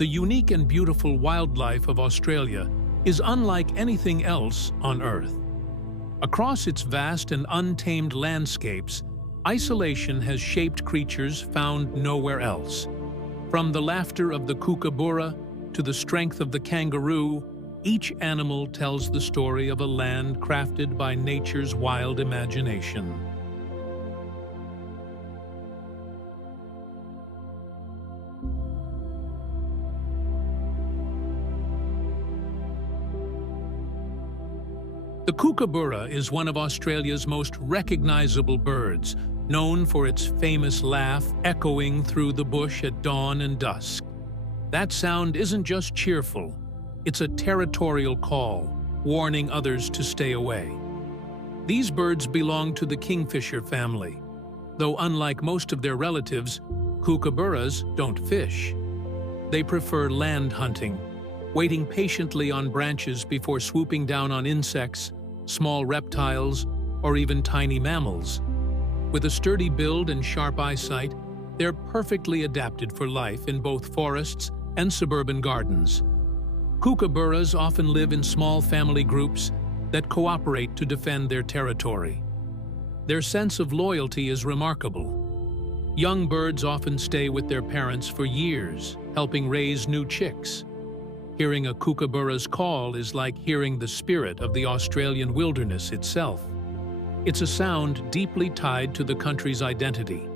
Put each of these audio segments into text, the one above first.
The unique and beautiful wildlife of Australia is unlike anything else on Earth. Across its vast and untamed landscapes, isolation has shaped creatures found nowhere else. From the laughter of the kookaburra to the strength of the kangaroo, each animal tells the story of a land crafted by nature's wild imagination. The kookaburra is one of Australia's most recognizable birds, known for its famous laugh echoing through the bush at dawn and dusk. That sound isn't just cheerful, it's a territorial call, warning others to stay away. These birds belong to the kingfisher family, though unlike most of their relatives, kookaburras don't fish. They prefer land hunting, waiting patiently on branches before swooping down on insects, small reptiles, or even tiny mammals. With a sturdy build and sharp eyesight, they're perfectly adapted for life in both forests and suburban gardens. Kookaburras often live in small family groups that cooperate to defend their territory. Their sense of loyalty is remarkable. Young birds often stay with their parents for years, helping raise new chicks. Hearing a kookaburra's call is like hearing the spirit of the Australian wilderness itself. It's a sound deeply tied to the country's identity,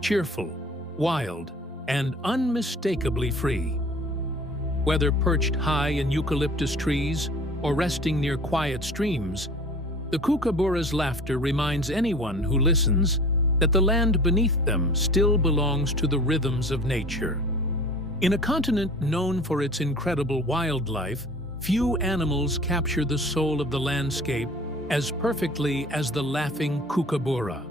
cheerful, wild, and unmistakably free. Whether perched high in eucalyptus trees or resting near quiet streams, the kookaburra's laughter reminds anyone who listens that the land beneath them still belongs to the rhythms of nature. In a continent known for its incredible wildlife, few animals capture the soul of the landscape as perfectly as the laughing kookaburra.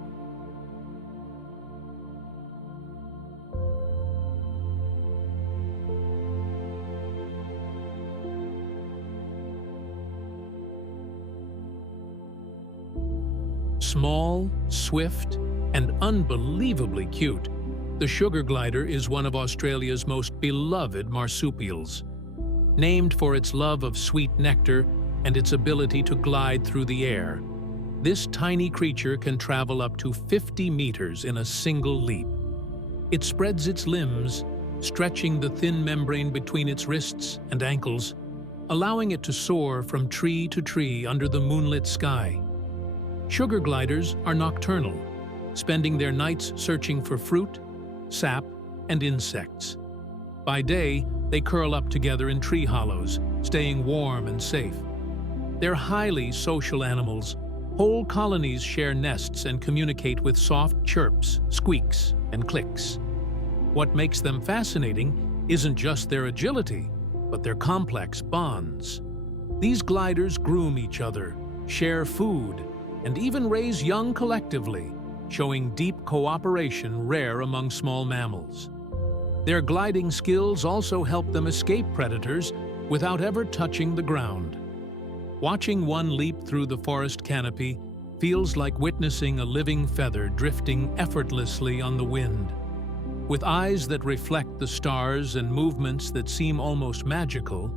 Small, swift, and unbelievably cute, the sugar glider is one of Australia's most beloved marsupials. Named for its love of sweet nectar and its ability to glide through the air, this tiny creature can travel up to 50 meters in a single leap. It spreads its limbs, stretching the thin membrane between its wrists and ankles, allowing it to soar from tree to tree under the moonlit sky. Sugar gliders are nocturnal, spending their nights searching for fruit, sap, and insects. By day, they curl up together in tree hollows, staying warm and safe. They're highly social animals. Whole colonies share nests and communicate with soft chirps, squeaks, and clicks. What makes them fascinating isn't just their agility, but their complex bonds. These gliders groom each other, share food, and even raise young collectively, showing deep cooperation rare among small mammals. Their gliding skills also help them escape predators without ever touching the ground. Watching one leap through the forest canopy feels like witnessing a living feather drifting effortlessly on the wind. With eyes that reflect the stars and movements that seem almost magical,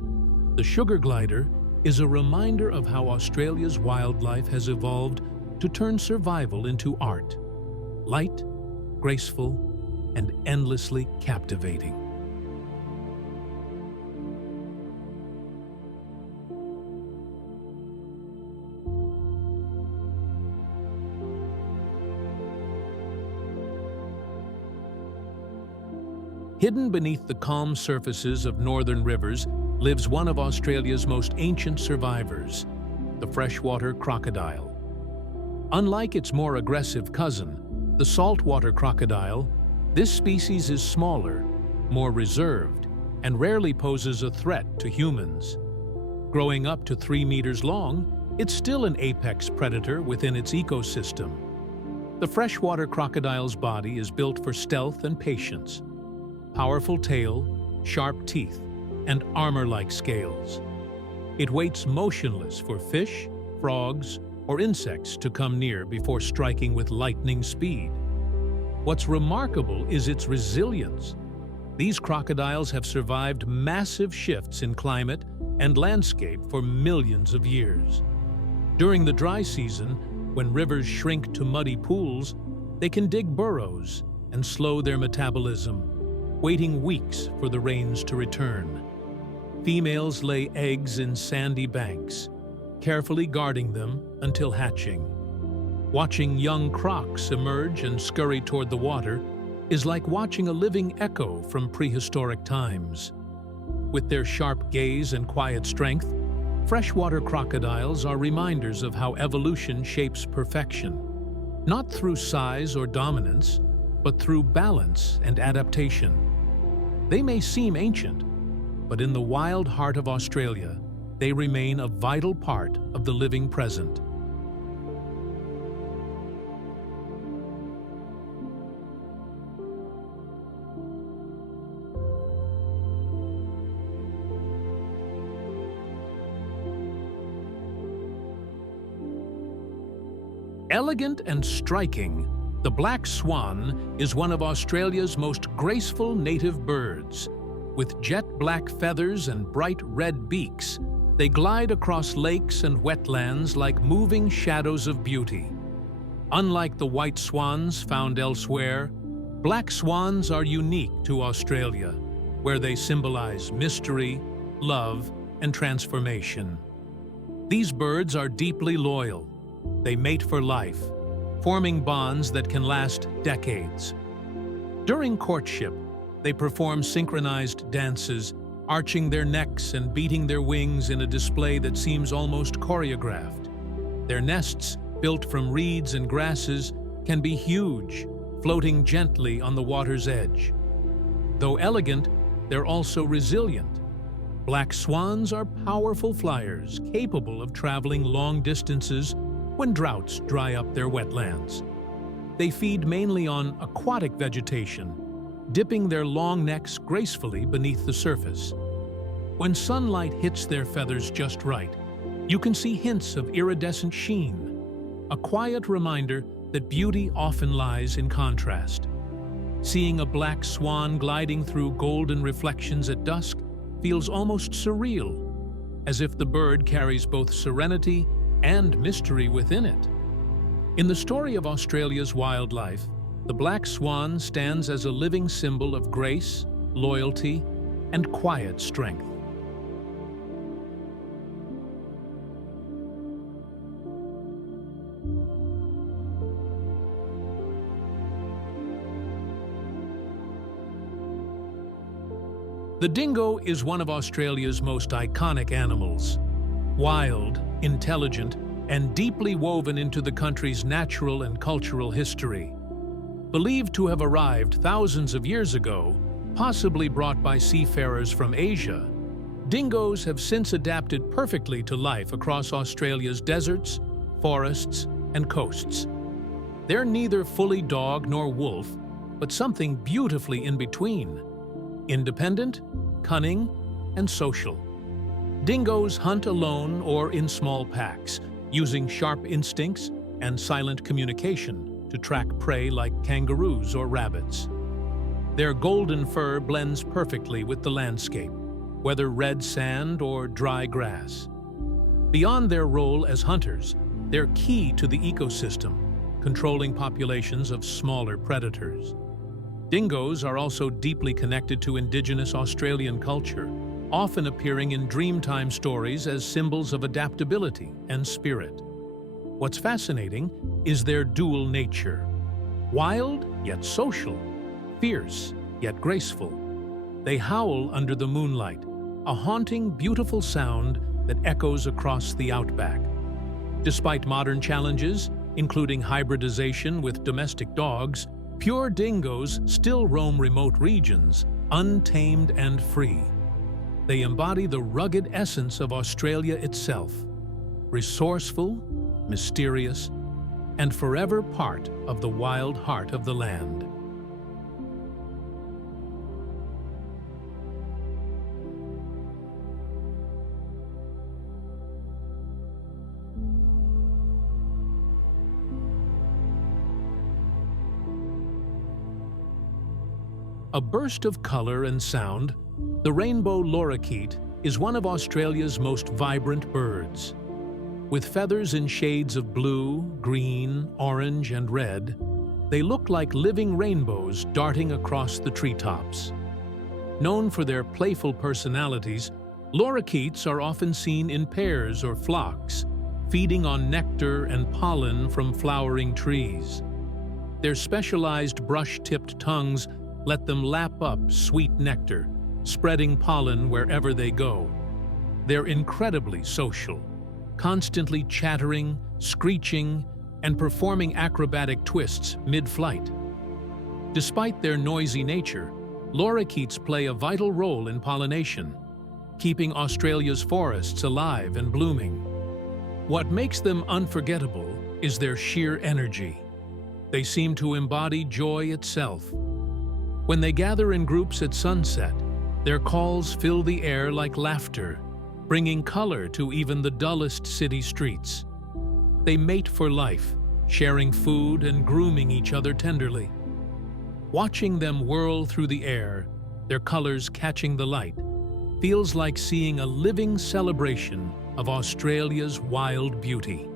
the sugar glider is a reminder of how Australia's wildlife has evolved to turn survival into art. Light, graceful, and endlessly captivating. Hidden beneath the calm surfaces of northern rivers lives one of Australia's most ancient survivors, the freshwater crocodile. Unlike its more aggressive cousin, the saltwater crocodile, this species is smaller, more reserved, and rarely poses a threat to humans. Growing up to 3 meters long, it's still an apex predator within its ecosystem. The freshwater crocodile's body is built for stealth and patience. Powerful tail, sharp teeth, and armor-like scales. It waits motionless for fish, frogs, or insects to come near before striking with lightning speed. What's remarkable is its resilience. These crocodiles have survived massive shifts in climate and landscape for millions of years. During the dry season, when rivers shrink to muddy pools, they can dig burrows and slow their metabolism, waiting weeks for the rains to return. Females lay eggs in sandy banks, carefully guarding them until hatching. Watching young crocs emerge and scurry toward the water is like watching a living echo from prehistoric times. With their sharp gaze and quiet strength, freshwater crocodiles are reminders of how evolution shapes perfection, not through size or dominance, but through balance and adaptation. They may seem ancient, but in the wild heart of Australia, they remain a vital part of the living present. Elegant and striking, the black swan is one of Australia's most graceful native birds. With jet black feathers and bright red beaks, they glide across lakes and wetlands like moving shadows of beauty. Unlike the white swans found elsewhere, black swans are unique to Australia, where they symbolize mystery, love, and transformation. These birds are deeply loyal. They mate for life, forming bonds that can last decades. During courtship, they perform synchronized dances, arching their necks and beating their wings in a display that seems almost choreographed. Their nests, built from reeds and grasses, can be huge, floating gently on the water's edge. Though elegant, they're also resilient. Black swans are powerful flyers, capable of traveling long distances when droughts dry up their wetlands. They feed mainly on aquatic vegetation, dipping their long necks gracefully beneath the surface. When sunlight hits their feathers just right, you can see hints of iridescent sheen, a quiet reminder that beauty often lies in contrast. Seeing a black swan gliding through golden reflections at dusk feels almost surreal, as if the bird carries both serenity and mystery within it. In the story of Australia's wildlife, the black swan stands as a living symbol of grace, loyalty, and quiet strength. The dingo is one of Australia's most iconic animals. Wild, intelligent, and deeply woven into the country's natural and cultural history. Believed to have arrived thousands of years ago, possibly brought by seafarers from Asia, dingoes have since adapted perfectly to life across Australia's deserts, forests, and coasts. They're neither fully dog nor wolf, but something beautifully in between. Independent, cunning, and social. Dingoes hunt alone or in small packs, using sharp instincts and silent communication to track prey like kangaroos or rabbits. Their golden fur blends perfectly with the landscape, whether red sand or dry grass. Beyond their role as hunters, they're key to the ecosystem, controlling populations of smaller predators. Dingoes are also deeply connected to Indigenous Australian culture, often appearing in Dreamtime stories as symbols of adaptability and spirit. What's fascinating is their dual nature. Wild yet social, fierce yet graceful. They howl under the moonlight, a haunting, beautiful sound that echoes across the outback. Despite modern challenges, including hybridization with domestic dogs, pure dingoes still roam remote regions, untamed and free. They embody the rugged essence of Australia itself, resourceful, mysterious, and forever part of the wild heart of the land. A burst of color and sound, the rainbow lorikeet is one of Australia's most vibrant birds. With feathers in shades of blue, green, orange, and red, they look like living rainbows darting across the treetops. Known for their playful personalities, lorikeets are often seen in pairs or flocks, feeding on nectar and pollen from flowering trees. Their specialized brush-tipped tongues let them lap up sweet nectar, spreading pollen wherever they go. They're incredibly social, constantly chattering, screeching, and performing acrobatic twists mid-flight. Despite their noisy nature, lorikeets play a vital role in pollination, keeping Australia's forests alive and blooming. What makes them unforgettable is their sheer energy. They seem to embody joy itself. When they gather in groups at sunset, their calls fill the air like laughter, bringing color to even the dullest city streets. They mate for life, sharing food and grooming each other tenderly. Watching them whirl through the air, their colors catching the light, feels like seeing a living celebration of Australia's wild beauty.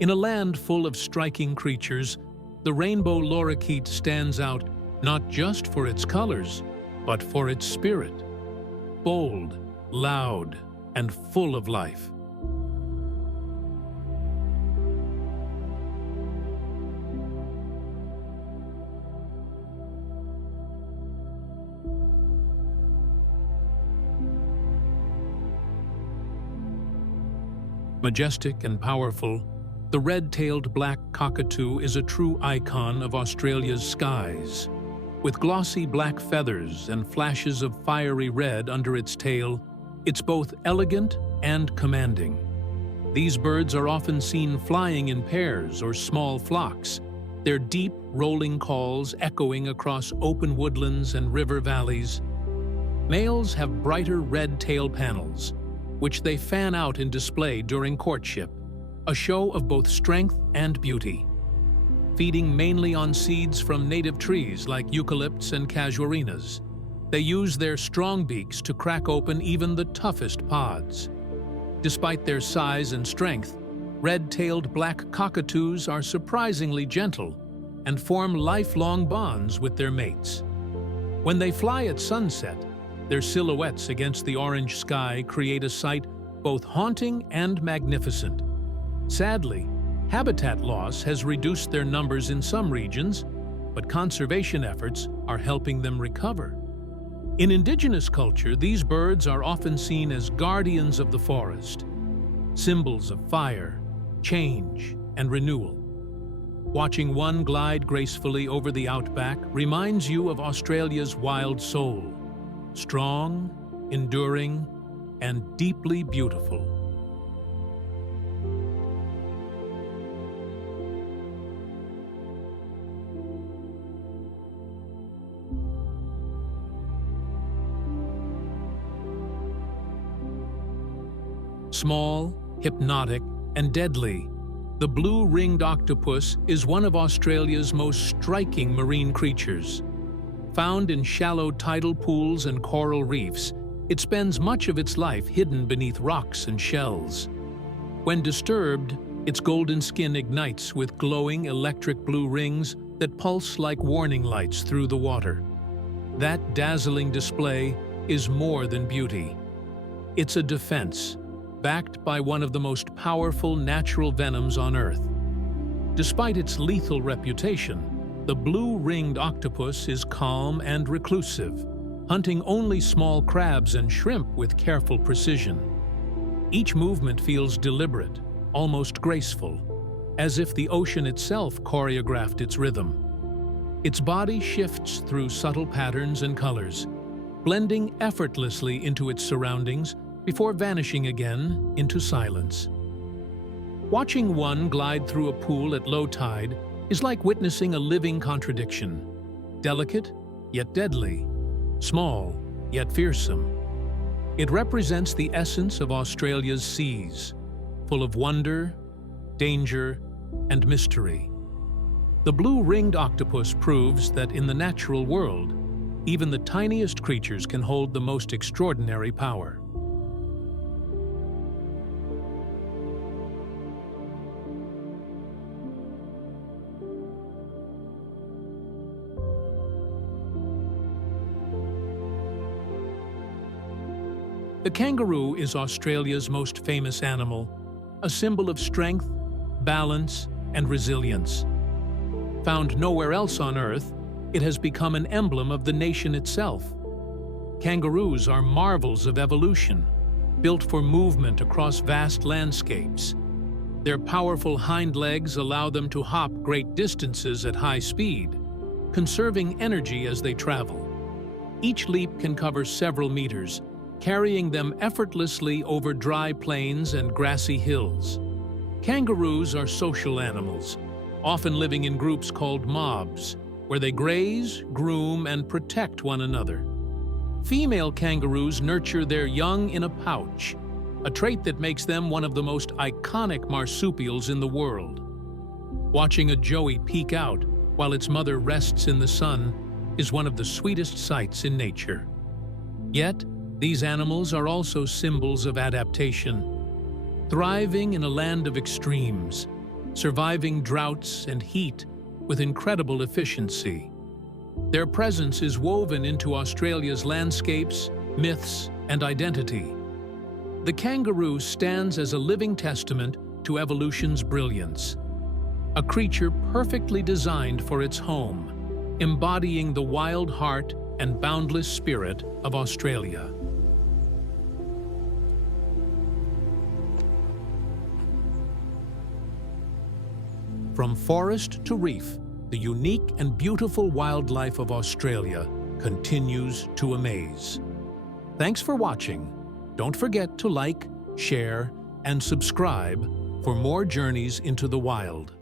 In a land full of striking creatures, the rainbow lorikeet stands out not just for its colors, but for its spirit. Bold, loud, and full of life. Majestic and powerful, the red-tailed black cockatoo is a true icon of Australia's skies. With glossy black feathers and flashes of fiery red under its tail, it's both elegant and commanding. These birds are often seen flying in pairs or small flocks, their deep, rolling calls echoing across open woodlands and river valleys. Males have brighter red tail panels, which they fan out in display during courtship, a show of both strength and beauty. Feeding mainly on seeds from native trees like eucalypts and casuarinas, they use their strong beaks to crack open even the toughest pods. Despite their size and strength, red-tailed black cockatoos are surprisingly gentle and form lifelong bonds with their mates. When they fly at sunset, their silhouettes against the orange sky create a sight both haunting and magnificent. Sadly, habitat loss has reduced their numbers in some regions, but conservation efforts are helping them recover. In indigenous culture, these birds are often seen as guardians of the forest, symbols of fire, change, and renewal. Watching one glide gracefully over the outback reminds you of Australia's wild soul, strong, enduring, and deeply beautiful. Small, hypnotic, and deadly, the blue-ringed octopus is one of Australia's most striking marine creatures. Found in shallow tidal pools and coral reefs, it spends much of its life hidden beneath rocks and shells. When disturbed, its golden skin ignites with glowing electric blue rings that pulse like warning lights through the water. That dazzling display is more than beauty. It's a defense, backed by one of the most powerful natural venoms on Earth. Despite its lethal reputation, the blue-ringed octopus is calm and reclusive, hunting only small crabs and shrimp with careful precision. Each movement feels deliberate, almost graceful, as if the ocean itself choreographed its rhythm. Its body shifts through subtle patterns and colors, blending effortlessly into its surroundings before vanishing again into silence. Watching one glide through a pool at low tide is like witnessing a living contradiction. Delicate, yet deadly. Small, yet fearsome. It represents the essence of Australia's seas, full of wonder, danger, and mystery. The blue-ringed octopus proves that in the natural world, Even the tiniest creatures can hold the most extraordinary power. The kangaroo is Australia's most famous animal, a symbol of strength, balance, and resilience. Found nowhere else on Earth, it has become an emblem of the nation itself. Kangaroos are marvels of evolution, built for movement across vast landscapes. Their powerful hind legs allow them to hop great distances at high speed, conserving energy as they travel. Each leap can cover several meters, carrying them effortlessly over dry plains and grassy hills. Kangaroos are social animals, often living in groups called mobs, where they graze, groom, and protect one another. Female kangaroos nurture their young in a pouch, a trait that makes them one of the most iconic marsupials in the world. Watching a joey peek out while its mother rests in the sun is one of the sweetest sights in nature. Yet, these animals are also symbols of adaptation, thriving in a land of extremes, surviving droughts and heat with incredible efficiency. Their presence is woven into Australia's landscapes, myths, and identity. The kangaroo stands as a living testament to evolution's brilliance, a creature perfectly designed for its home, embodying the wild heart and boundless spirit of Australia. From forest to reef, the unique and beautiful wildlife of Australia continues to amaze. Thanks for watching. Don't forget to like, share, and subscribe for more journeys into the wild.